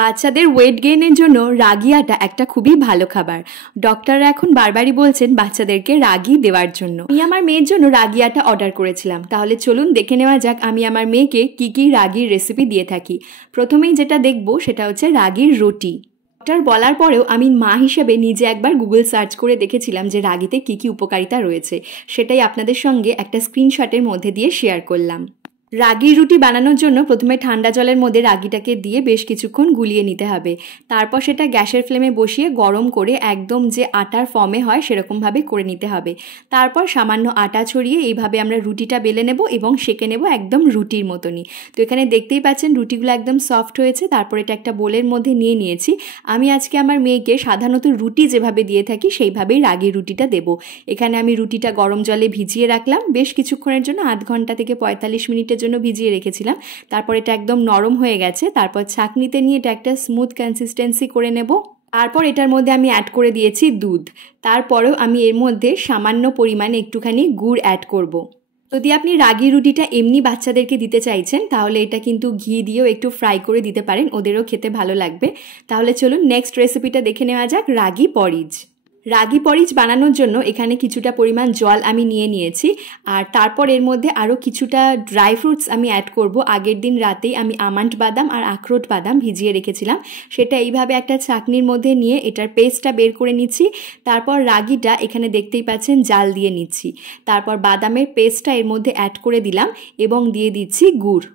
বাচ্চাদের ওয়েট গেইনের জন্য রাগি আটা একটা খুবই ভালো খাবার। ডক্টররা এখন বারবারই বলছেন বাচ্চাদেরকে রাগি দেওয়ার জন্য। আমি আমার মেয়ের জন্য রাগি আটা অর্ডার করেছিলাম। তাহলে চলুন দেখে নেওয়া যাক আমি আমার মেয়েকে কি কি রাগির রেসিপি দিয়ে থাকি। প্রথমেই যেটা দেখব সেটা হচ্ছে রাগির রুটি। ডক্টর বলার পরেও আমি মা হিসেবে নিজে একবার গুগল সার্চ করে দেখেছিলাম যে রাগিতে কি কি উপকারিতা রয়েছে। সেটাই আপনাদের সঙ্গে একটা স্ক্রিনশটের মধ্যে দিয়ে শেয়ার করলাম। রাগির রুটি বানানোর জন্য প্রথমে ঠান্ডা জলের মধ্যে রাগিটাকে দিয়ে বেশ কিছুক্ষণ গুলিয়ে নিতে হবে। তারপর সেটা গ্যাসের ফ্লেমে বসিয়ে গরম করে একদম যে আটার ফর্মে হয় সেরকমভাবে করে নিতে হবে। তারপর সামান্য আটা ছড়িয়ে এইভাবে আমরা রুটিটা বেলে নেব এবং সেঁকে নেব একদম রুটির মতনই। তো এখানে দেখতেই পাচ্ছেন রুটিগুলো একদম সফট হয়েছে। তারপর এটা একটা বোলের মধ্যে নিয়ে নিয়েছি। আমি আজকে আমার মেয়েকে সাধারণত রুটি যেভাবে দিয়ে থাকি সেইভাবেই রাগির রুটিটা দেব। এখানে আমি রুটিটা গরম জলে ভিজিয়ে রাখলাম বেশ কিছুক্ষণের জন্য, আধ ঘন্টা থেকে 45 মিনিটের জন্য ভিজিয়ে রেখেছিলাম। তারপর এটা একদম নরম হয়ে গেছে। তারপর ছাঁকনিতে নিয়ে এটা একটা স্মুথ কনসিস্টেন্সি করে নেব। তারপর এটার মধ্যে আমি অ্যাড করে দিয়েছি দুধ। তারপরেও আমি এর মধ্যে সামান্য পরিমাণে একটুখানি গুড় অ্যাড করব। যদি আপনি রাগি রুটিটা এমনি বাচ্চাদেরকে দিতে চাইছেন তাহলে এটা কিন্তু ঘি দিয়েও একটু ফ্রাই করে দিতে পারেন, ওদেরও খেতে ভালো লাগবে। তাহলে চলুন নেক্সট রেসিপিটা দেখে নেওয়া যাক, রাগি পরিজ। রাগি পরিজ বানানোর জন্য এখানে কিছুটা পরিমাণ জল আমি নিয়ে নিয়েছি। আর তারপর এর মধ্যে আরও কিছুটা ড্রাই ফ্রুটস আমি অ্যাড করব। আগের দিন রাতেই আমি আমন্ড বাদাম আর আখরোট বাদাম ভিজিয়ে রেখেছিলাম। সেটা এইভাবে একটা ছাঁকনির মধ্যে নিয়ে এটার পেস্টটা বের করে নিচ্ছি। তারপর রাগিটা এখানে দেখতেই পাচ্ছেন জাল দিয়ে নিচ্ছি। তারপর বাদামের পেস্টটা এর মধ্যে অ্যাড করে দিলাম এবং দিয়ে দিচ্ছি গুড়।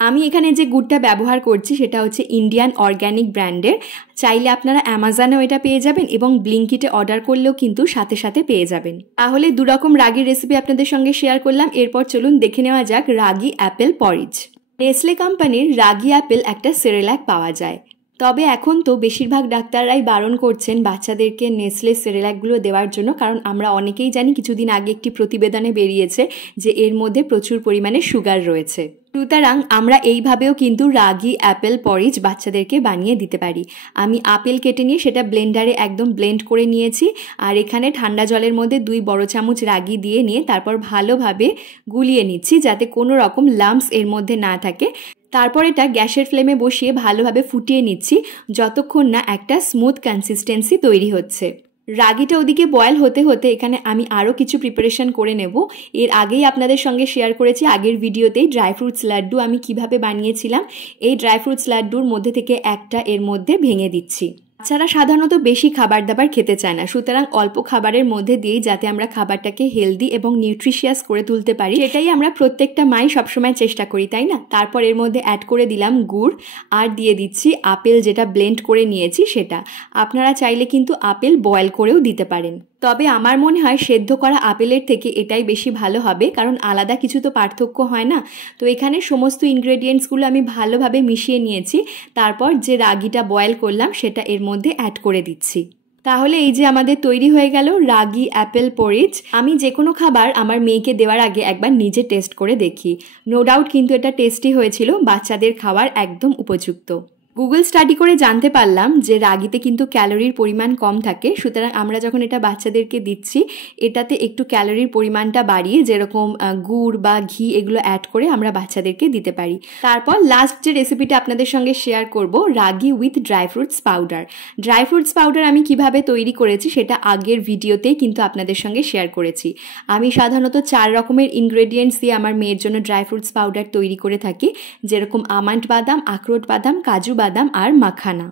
আমি এখানে যে গুড়টা ব্যবহার করছি সেটা হচ্ছে ইন্ডিয়ান অর্গ্যানিক ব্র্যান্ডের। চাইলে আপনারা অ্যামাজনেও এটা পেয়ে যাবেন এবং ব্লিঙ্কিটে অর্ডার করলেও কিন্তু সাথে সাথে পেয়ে যাবেন। তাহলে দুরকম রাগির রেসিপি আপনাদের সঙ্গে শেয়ার করলাম। এরপর চলুন দেখে নেওয়া যাক রাগি অ্যাপেল পরিজ। নেসলে কোম্পানির রাগি অ্যাপেল একটা সেরেল্যাক পাওয়া যায়। তবে এখন তো বেশিরভাগ ডাক্তাররাই বারণ করছেন বাচ্চাদেরকে নেসলে সেরেল্যাকগুলো দেওয়ার জন্য, কারণ আমরা অনেকেই জানি কিছুদিন আগে একটি প্রতিবেদনে বেরিয়েছে যে এর মধ্যে প্রচুর পরিমাণে সুগার রয়েছে। সুতরাং আমরা এইভাবেও কিন্তু রাগি অ্যাপেল পরিজ বাচ্চাদেরকে বানিয়ে দিতে পারি। আমি আপেল কেটে নিয়ে সেটা ব্লেন্ডারে একদম ব্লেন্ড করে নিয়েছি। আর এখানে ঠান্ডা জলের মধ্যে 2 বড় চামচ রাগি দিয়ে নিয়ে তারপর ভালোভাবে গুলিয়ে নিচ্ছি যাতে কোনো রকম লাম্পস এর মধ্যে না থাকে। তারপর এটা গ্যাসের ফ্লেমে বসিয়ে ভালোভাবে ফুটিয়ে নিচ্ছি যতক্ষণ না একটা স্মুথ কনসিস্টেন্সি তৈরি হচ্ছে। রাগিটা ওদিকে বয়েল হতে হতে এখানে আমি আরও কিছু প্রিপারেশন করে নেব। এর আগেই আপনাদের সঙ্গে শেয়ার করেছি আগের ভিডিওতেই ড্রাই ফ্রুটস লাড্ডু আমি কিভাবে বানিয়েছিলাম। এই ড্রাই ফ্রুটস লাড্ডুর মধ্যে থেকে একটা এর মধ্যে ভেঙে দিচ্ছি। বাচ্চারা সাধারণত বেশি খাবার দাবার খেতে চায় না, সুতরাং অল্প খাবারের মধ্যে দিয়েই যাতে আমরা খাবারটাকে হেলদি এবং নিউট্রিশিয়াস করে তুলতে পারি সেটাই আমরা প্রত্যেকটা মাই সবসময় চেষ্টা করি, তাই না? তারপর এর মধ্যে অ্যাড করে দিলাম গুড় আর দিয়ে দিচ্ছি আপেল যেটা ব্লেন্ড করে নিয়েছি সেটা। আপনারা চাইলে কিন্তু আপেল বয়েল করেও দিতে পারেন, তবে আমার মনে হয় সেদ্ধ করা আপেলের থেকে এটাই বেশি ভালো হবে, কারণ আলাদা কিছু তো পার্থক্য হয় না। তো এখানে সমস্ত ইনগ্রেডিয়েন্টসগুলো আমি ভালোভাবে মিশিয়ে নিয়েছি। তারপর যে রাগিটা বয়েল করলাম সেটা এর মধ্যে অ্যাড করে দিচ্ছি। তাহলে এই যে আমাদের তৈরি হয়ে গেল রাগি অ্যাপেল পরিজ। আমি যে কোনো খাবার আমার মেয়েকে দেওয়ার আগে একবার নিজে টেস্ট করে দেখি। নো ডাউট কিন্তু এটা টেস্টি হয়েছিল, বাচ্চাদের খাওয়ার একদম উপযুক্ত। গুগল স্টাডি করে জানতে পারলাম যে রাগিতে কিন্তু ক্যালোরির পরিমাণ কম থাকে, সুতরাং আমরা যখন এটা বাচ্চাদেরকে দিচ্ছি এটাতে একটু ক্যালোরির পরিমাণটা বাড়িয়ে যেরকম গুড় বা ঘি এগুলো অ্যাড করে আমরা বাচ্চাদেরকে দিতে পারি। তারপর লাস্ট যে রেসিপিটা আপনাদের সঙ্গে শেয়ার করব, রাগি with dry fruits powder. Dry fruits powder আমি কিভাবে তৈরি করেছি সেটা আগের ভিডিওতেই কিন্তু আপনাদের সঙ্গে শেয়ার করেছি। আমি সাধারণত 4 রকমের ইনগ্রেডিয়েন্টস দিয়ে আমার মেয়ের জন্য ড্রাই ফ্রুটস পাউডার তৈরি করে থাকি, যেরকম আমন্ড বাদাম, আখরোট বাদাম, কাজু বাদাম আর মাখানা।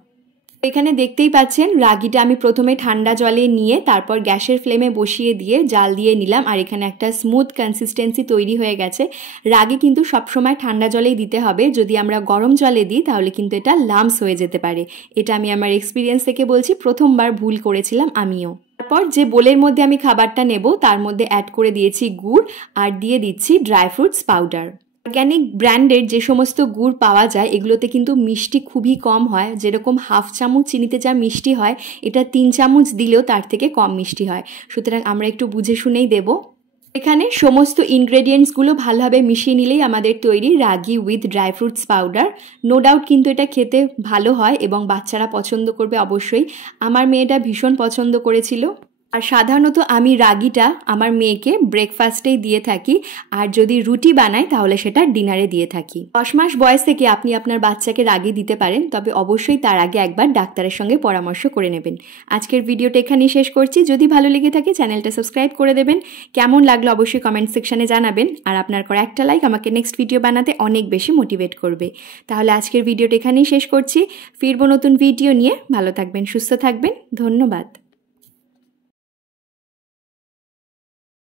এখানে দেখতেই পাচ্ছেন রাগিটা আমি প্রথমে ঠান্ডা জলে নিয়ে তারপর গ্যাসের ফ্লেমে বসিয়ে দিয়ে জাল দিয়ে নিলাম। আর এখানে একটা স্মুথ কনসিস্টেন্সি তৈরি হয়ে গেছে। রাগি কিন্তু সবসময় ঠান্ডা জলেই দিতে হবে, যদি আমরা গরম জলে দিই তাহলে কিন্তু এটা লাম্পস হয়ে যেতে পারে। এটা আমি আমার এক্সপিরিয়েন্স থেকে বলছি, প্রথমবার ভুল করেছিলাম আমিও। তারপর যে বোলের মধ্যে আমি খাবারটা নেব তার মধ্যে অ্যাড করে দিয়েছি গুড় আর দিয়ে দিচ্ছি ড্রাই ফ্রুটস পাউডার। অর্গ্যানিক ব্র্যান্ডের যে সমস্ত গুড় পাওয়া যায় এগুলোতে কিন্তু মিষ্টি খুবই কম হয়, যেরকম হাফ চামচ চিনিতে যা মিষ্টি হয় এটা 3 চামচ দিলেও তার থেকে কম মিষ্টি হয়। সুতরাং আমরা একটু বুঝে শুনেই দেব। এখানে সমস্ত ইনগ্রেডিয়েন্টসগুলো ভালোভাবে মিশিয়ে নিলেই আমাদের তৈরি ragi with dry fruits powder. No doubt কিন্তু এটা খেতে ভালো হয় এবং বাচ্চারা পছন্দ করবে অবশ্যই। আমার মেয়েটা ভীষণ পছন্দ করেছিল। আর সাধারণত আমি রাগিটা আমার মেয়েকে ব্রেকফাস্টেই দিয়ে থাকি, আর যদি রুটি বানাই তাহলে সেটা ডিনারে দিয়ে থাকি। 10 মাস বয়স থেকে আপনি আপনার বাচ্চাকে রাগি দিতে পারেন, তবে অবশ্যই তার আগে একবার ডাক্তারের সঙ্গে পরামর্শ করে নেবেন। আজকের ভিডিওটা এখানেই শেষ করছি। যদি ভালো লেগে থাকে চ্যানেলটা সাবস্ক্রাইব করে দেবেন। কেমন লাগলো অবশ্যই কমেন্ট সেকশনে জানাবেন, আর আপনার করা একটা লাইক আমাকে নেক্সট ভিডিও বানাতে অনেক বেশি মোটিভেট করবে। তাহলে আজকের ভিডিওটা এখানেই শেষ করছি, ফিরবো নতুন ভিডিও নিয়ে। ভালো থাকবেন, সুস্থ থাকবেন, ধন্যবাদ।